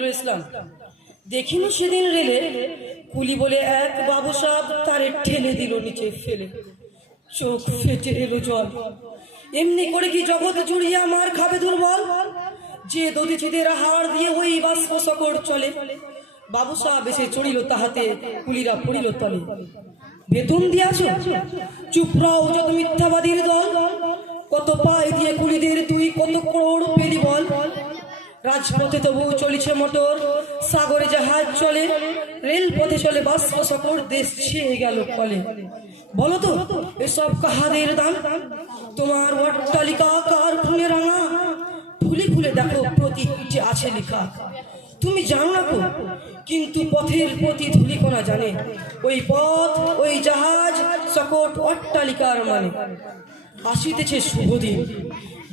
এলো ইসলাম। দেখিল সেদিন রেলে কুলি বলে এক বাবু সাহেব তারে ঠেলে দিল নিচে ফেলে। চোখ ফেটে এলো জল। এমনি করে কি জগৎ জুড়িয়ে আমার খাবে দুর্বল? যে দধিচিদের হাড় দিয়ে ওই বাষ্প সকর চলে। বাবু সাহেব এসে চড়িল তাহাতে, কুলিরা পড়িল তলে। বেতন দিয়াছ? চুপ রও যত মিথ্যাবাদীর দল। কত পায় দিয়ে কুলিদের তুই কত করোড় পেলি বল? রাজপথে তবু চলিছে মোটর, সাগরে জাহাজ চলে, রেলপথে চলে বাষ্প সকর, দেশ ছেয়ে গেল ফলে। বলো তো এসব কাহাদের দান? তোমার অট্টালিকা কার খুনে রাঙা? খুলে খুলে দেখো প্রতীকটি আছে লেখা। তুমি জানো না কো, কিন্তু পথের প্রতি ধূলিকণা জানে। ওই পথ, ওই জাহাজ, সকট অট্টালিকার মানে। আসিতেছে শুভদিন,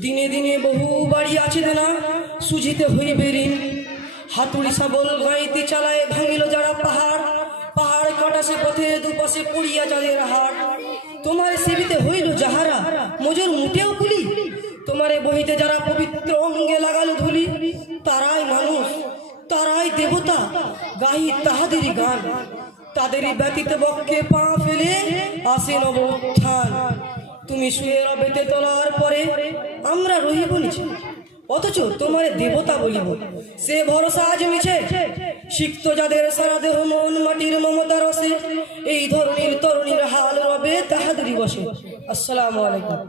দিনে দিনে বহু বাড়ি আছে দেনা, সুঝিতে হইবে ঋণ। হাতুড়ি শাবল গাইতে চালায় ভাঙিল যারা পাহাড়, পাহাড় কাটাছে পথে দুপাশে পড়িয়া যাদের হাড়। তোমার সেবিতে হইল যাহারা মজুর মুটেও কুলি, তোমারে বহিতে যারা পবিত্র অঙ্গে লাগালো ধুলি, তারাই মানুষ, তারাই দেবতা, গাহি তাহাদেরই গান। তাদেরই ব্যতীত বক্ষে পা ফেলে আসে নব উত্থান। তুমি শুয়ে রবেতে তোলার পরে আমরা রহিব নিচে, অথচ তোমারে দেবতা বলিব সে ভরসা আজ মিছে। সিক্ত যাদের সারা দেহ মন মাটির মমতা রসে, এই ধরনের তরুণীর হাল রবে তাহাদেরই বসে। আসসালামু আলাইকুম।